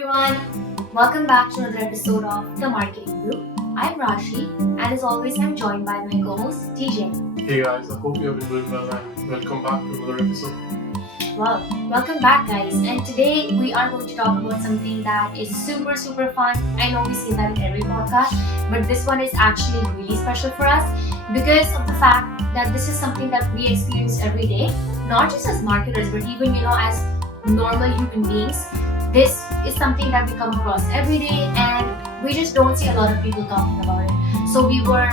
everyone, welcome back to another episode of The Marketing Brew. I'm Rashi, and as always, I'm joined by my co-host TJ. Hey guys, I hope you have been doing well and welcome back to another episode. Well, welcome back, guys. And today we are going to talk about something that is super fun. I know we say that in every podcast, but this one is actually really special for us because of the fact that this is something that we experience every day, not just as marketers, but even as normal human beings. This is something that we come across every day and we just don't see a lot of people talking about it. So we were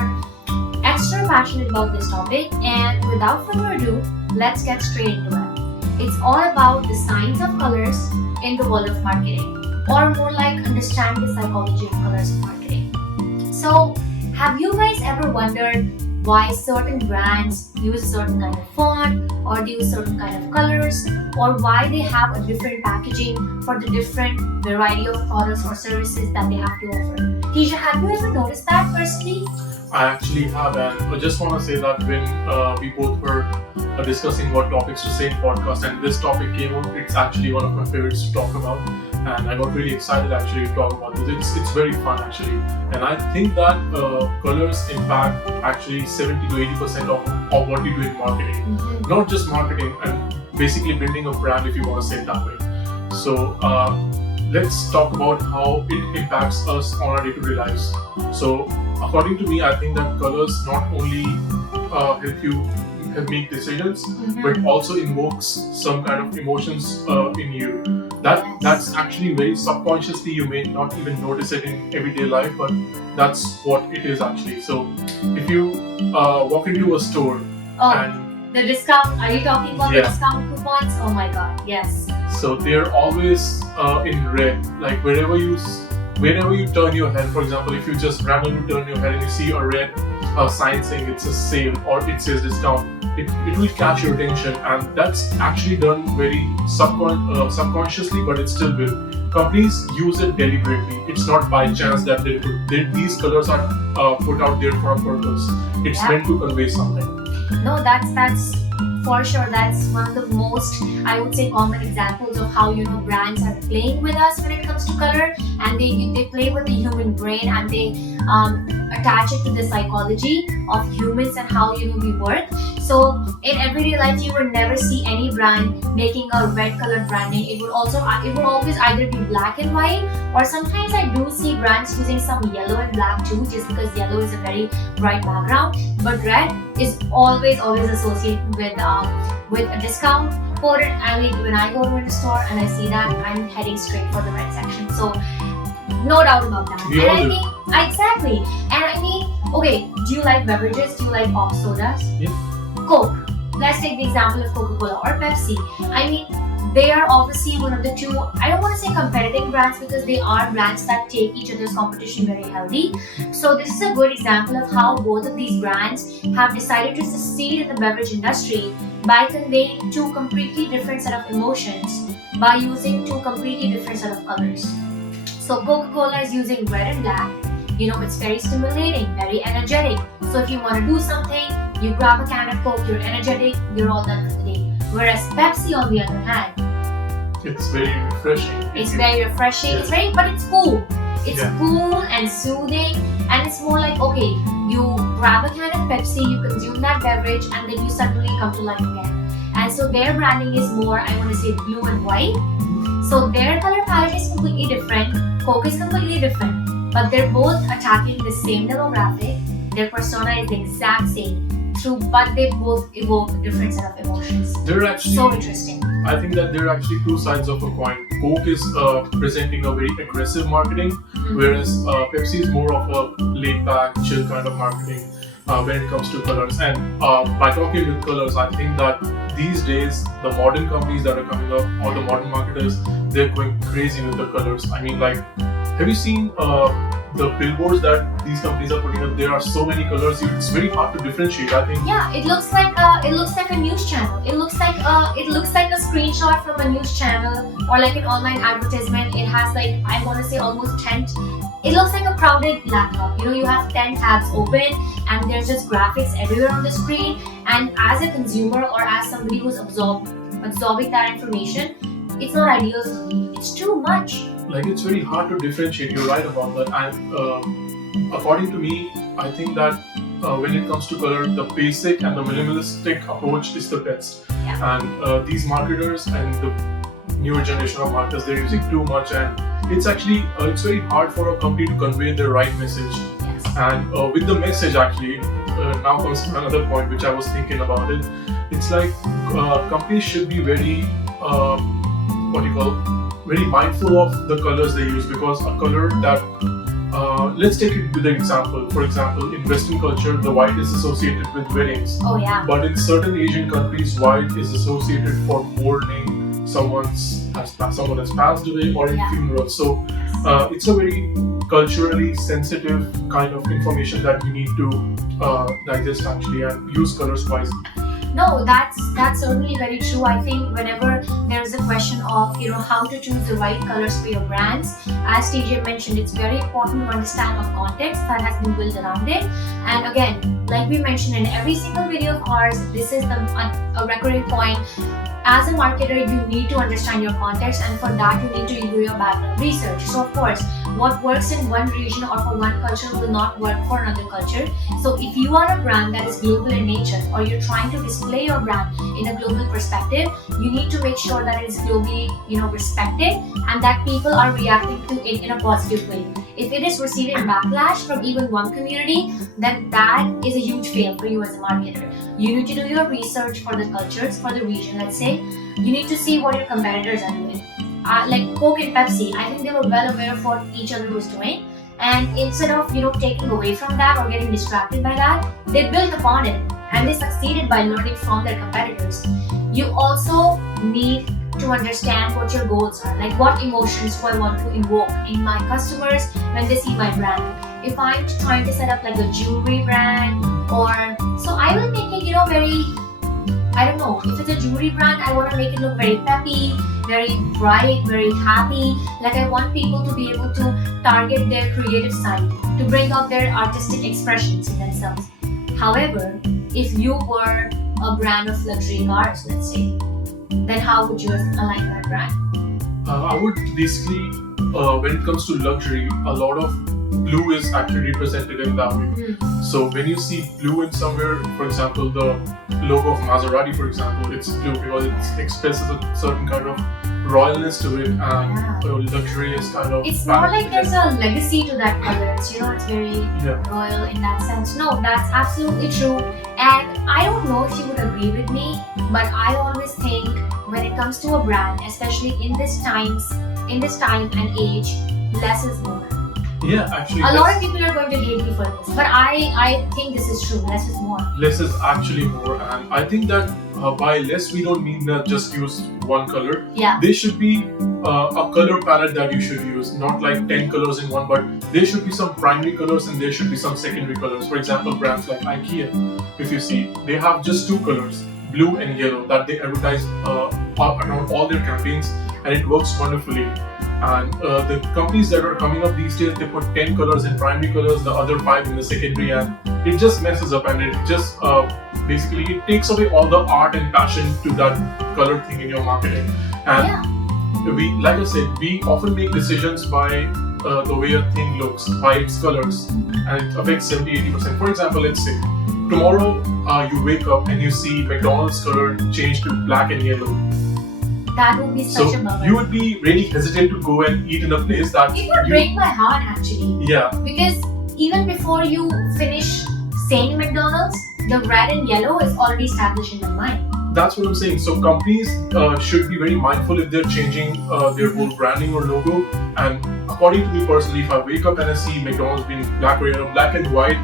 extra passionate about this topic, and without further ado, let's get straight into it. It's all about the science of colors in the world of marketing, or more like understanding the psychology of colors in marketing. So, have you guys ever wondered why certain brands use a certain kind of font, or they use certain kind of colors, or why they have a different packaging for the different variety of products or services that they have to offer? Tisha, have you ever noticed that personally? I actually have, and I just want to say that when we both were discussing what topics to say in podcast and this topic came up, it's actually one of my favorites to talk about, and I got really excited actually to talk about this. It's very fun actually, and I think that colors impact actually 70 to 80% of what we do in marketing, not just marketing, and basically building a brand, if you want to say it that way. So let's talk about how it impacts us on our day-to-day lives. So according to me, I think that colors not only help you make decisions, but also invokes some kind of emotions in you. That's actually very subconsciously, you may not even notice it in everyday life, but that's what it is actually. So if you walk into a store and the discount, are you talking about the discount coupons? Oh my god, yes. So they're always in red, like wherever you turn your head. For example, if you just randomly turn your head and you see a red sign saying it's a sale or it says discount, it will catch your attention, and that's actually done very subconsciously, but it still will. Companies use it deliberately. It's not by chance that these colors are put out there for a purpose. It's meant to convey something. No, that's for sure. That's one of the most, I would say, common examples of how brands are playing with us when it comes to color, and they play with the human brain, and they attach it to the psychology of humans and how we work. So in everyday life, you would never see any brand making a red colored branding. It would always either be black and white, or sometimes I do see brands using some yellow and black too, just because yellow is a very bright background. But red is always associated with a discount code. I mean, when I go to a store and I see that, I'm heading straight for the red section. So no doubt about that. Exactly. And I mean, okay, do you like beverages? Do you like pop sodas? Yeah. Coke. Let's take the example of Coca-Cola or Pepsi. I mean, they are obviously one of the two, I don't want to say competing brands, because they are brands that take each other's competition very healthy. So this is a good example of how both of these brands have decided to succeed in the beverage industry by conveying two completely different set of emotions by using two completely different set of colors. So Coca-Cola is using red and black. It's very stimulating, very energetic. So if you want to do something, you grab a can of Coke, you're energetic, you're all done for the day. Whereas Pepsi, on the other hand, it's very refreshing. But it's cool. It's cool and soothing, and it's more like, okay, you grab a can of Pepsi, you consume that beverage, and then you suddenly come to life again. And so their branding is more, I want to say, blue and white. So their color palette is completely different. Coke is completely different, but they're both attacking the same demographic. Their persona is the exact same, but they both evoke a different set of emotions. They're actually so interesting. I think that there are actually two sides of a coin. Coke is presenting a very aggressive marketing, whereas Pepsi is more of a laid-back, chill kind of marketing when it comes to colors. And by talking with colors, I think that these days the modern companies that are coming up, or the modern marketers, they're going crazy with the colors. I mean, like, have you seen the billboards that these companies are putting up? There are so many colors, it's very hard to differentiate, I think. Yeah, it looks like a news channel. It looks like a screenshot from a news channel, or like an online advertisement. It has, like, I want to say, almost 10. It looks like a crowded laptop. You have 10 tabs open, and there's just graphics everywhere on the screen. And as a consumer, or as somebody who's absorbing that information, it's not ideal for me. It's too much. like it's very hard to differentiate. You're right about that. And according to me, I think that when it comes to color, the basic and the minimalistic approach is the best. Yeah. And these marketers and the newer generation of marketers, they're using too much, and it's actually it's very hard for a company to convey the right message. Yes. And with the message, actually, now comes to another point which I was thinking about it. It's like companies should be very very mindful of the colors they use, because a color that let's take it with an example. For example, in Western culture, the white is associated with weddings. Oh yeah. But in certain Asian countries, white is associated for mourning someone has passed away, or in funerals. So it's a very culturally sensitive kind of information that we need to digest actually, and use colors wisely. No, that's certainly very true. I think whenever there is a question of how to choose the right colors for your brands, as TJ mentioned, it's very important to understand the context that has been built around it. And again, like we mentioned in every single video of ours, this is a recurring point. As a marketer, you need to understand your context, and for that you need to do your background research. So of course, what works in one region or for one culture will not work for another culture. So if you are a brand that is global in nature, or you're trying to display your brand in a global perspective, you need to make sure that it is globally respected, and that people are reacting to it in a positive way. If it is receiving backlash from even one community, then that is a huge fail for you as a marketer. You need to do your research for the cultures, for the region, let's say. You need to see what your competitors are doing. Like Coke and Pepsi, I think they were well aware of what each other was doing. And instead of taking away from that or getting distracted by that, they built upon it. And they succeeded by learning from their competitors. You also need to understand what your goals are. Like, what emotions do I want to invoke in my customers when they see my brand? If I'm trying to set up like a jewelry brand, so I will make it very, I don't know, if it's a jewelry brand, I want to make it look very peppy, very bright, very happy. Like, I want people to be able to target their creative side, to bring out their artistic expressions in themselves. However, if you were a brand of luxury cars, let's say, then how would you align that brand? I would basically, when it comes to luxury, a lot of blue is actually represented in that way. So when you see blue in somewhere, for example, the logo of Maserati, for example, it's blue because it expresses a certain kind of royalness to it, and luxury is kind of... It's more like there's a legacy to that color. It's very royal in that sense. No, that's absolutely true. And I don't know if you would agree with me, but I always think when it comes to a brand, especially in this time and age, less is more. Yeah, actually. A lot of people are going to hate me for this, but I think this is true. Less is more. Less is actually more, and I think that by less we don't mean that just use one color. Yeah. There should be a color palette that you should use, not like 10 colors in one, but there should be some primary colors and there should be some secondary colors. For example, brands like IKEA, if you see, they have just two colors, blue and yellow, that they advertise around all their campaigns, and it works wonderfully. And the companies that are coming up these days, they put 10 colors in primary colors, the other 5 in the secondary, and it just messes up, and it just basically it takes away all the art and passion to that color thing in your marketing. And we, like I said, we often make decisions by the way a thing looks, by its colors, and it affects 70-80%. For example, let's say tomorrow you wake up and you see McDonald's color change to black and yellow. That would be such a bummer. You would be really hesitant to go and eat in a place that... It would break my heart, actually. Yeah. Because even before you finish saying McDonald's, the red and yellow is already established in your mind. That's what I'm saying. So companies should be very mindful if they're changing their whole branding or logo. And according to me personally, if I wake up and I see McDonald's being black or yellow, black and white,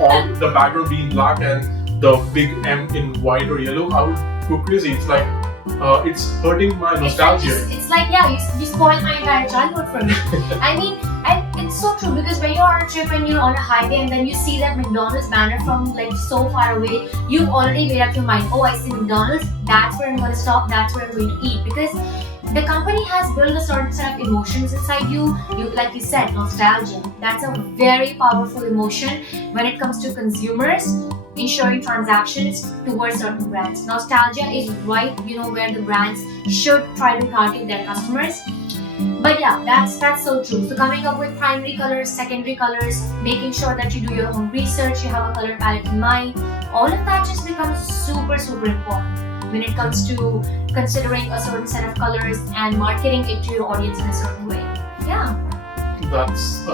or the background being black and the big M in white or yellow, I would go crazy. It's like... it's hurting my nostalgia. It's like, you spoiled my entire childhood for me. I mean, and it's so true, because when you're on a trip and you're on a highway and then you see that McDonald's banner from like so far away, you've already made up your mind, oh, I see McDonald's, that's where I'm going to stop, that's where I'm going to eat. Because the company has built a certain set of emotions inside you. Like you said, nostalgia. That's a very powerful emotion when it comes to consumers ensuring transactions towards certain brands. Nostalgia is right, where the brands should try to target their customers. But yeah, that's so true. So coming up with primary colors, secondary colors, making sure that you do your own research, you have a color palette in mind, all of that just becomes super important when it comes to considering a certain set of colors and marketing it to your audience in a certain way. Yeah. That's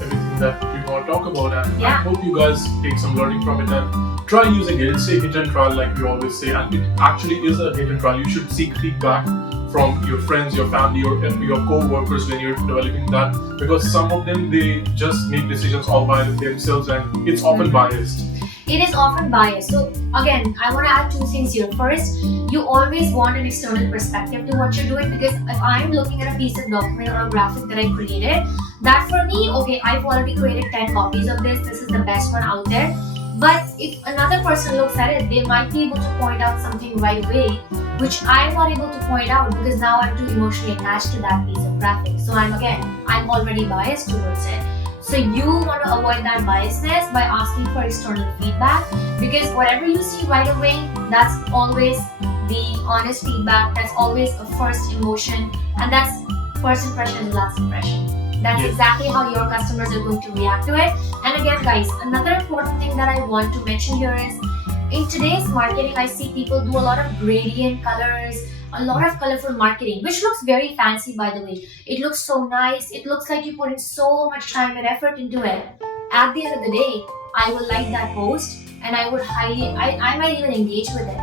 everything that we want to talk about, and Yeah. I hope you guys take some learning from it and try using it. It's a hit and trial, like we always say, and it actually is a hit and trial. You should seek feedback from your friends, your family, your co-workers when you're developing that, because some of them, they just make decisions all by themselves, and it's often biased. It is often biased. So again, I want to add two things here. First, you always want an external perspective to what you're doing, because if I'm looking at a piece of document or a graphic that I created, that for me, okay, I've already created 10 copies of this. This is the best one out there. But if another person looks at it, they might be able to point out something right away, which I'm not able to point out because now I'm too emotionally attached to that piece of graphic. So I'm already biased towards it. So you want to avoid that biasness by asking for external feedback, because whatever you see right away, that's always the honest feedback. That's always a first emotion, and that's first impression is the last impression. That's exactly how your customers are going to react to it. And again, guys, another important thing that I want to mention here is, in today's marketing, I see people do a lot of gradient colors, a lot of colorful marketing, which looks very fancy, by the way. It looks so nice. It looks like you put in so much time and effort into it. At the end of the day, I will like that post and I might even engage with it.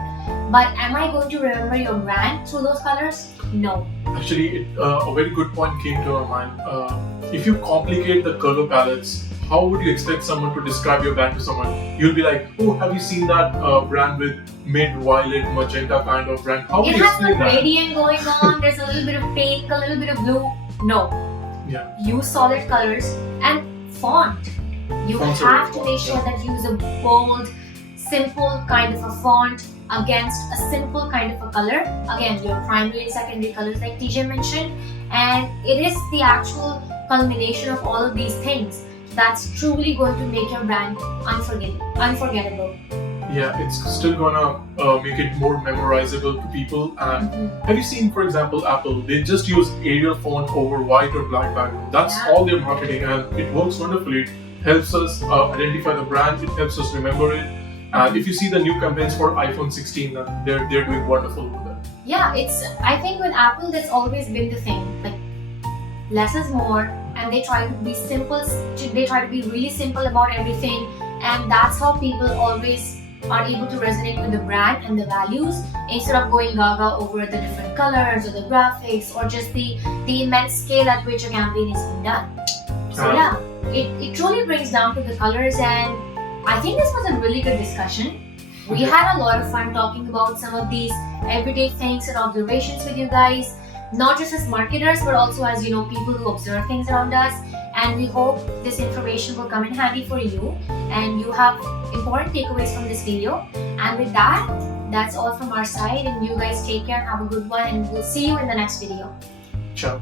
But am I going to remember your brand through those colors? No. Actually, a very good point came to my mind. If you complicate the color palettes, how would you expect someone to describe your brand to someone? You'll be like, oh, have you seen that brand with mid-violet, magenta kind of brand? How would It you has explain a that? gradient going on. There's a little bit of pink, a little bit of blue. No. Yeah. Use solid colors and font. You Fonts are have very to make sure important, that you use a bold, simple kind of a font against a simple kind of a color. Again, your primary and secondary colors, like TJ mentioned, and it is the actual culmination of all of these things that's truly going to make your brand unforgettable. Yeah, it's still gonna make it more memorizable to people. And have you seen, for example, Apple? They just use Arial font over white or black background. That's all their marketing, and it works wonderfully. It helps us identify the brand. It helps us remember it. And if you see the new campaigns for iPhone 16, they're doing wonderful with it. Yeah, I think with Apple, that's always been the thing. Like, less is more, and they try to be simple. They try to be really simple about everything, and that's how people always are able to resonate with the brand and the values, instead of going gaga over the different colors or the graphics or just the immense scale at which a campaign is being done. So yeah, it truly brings down to the colors, and I think this was a really good discussion. We had a lot of fun talking about some of these everyday things and observations with you guys, not just as marketers, but also as, people who observe things around us. And we hope this information will come in handy for you and you have important takeaways from this video. And with that, that's all from our side, and you guys take care and have a good one, and we'll see you in the next video. Ciao.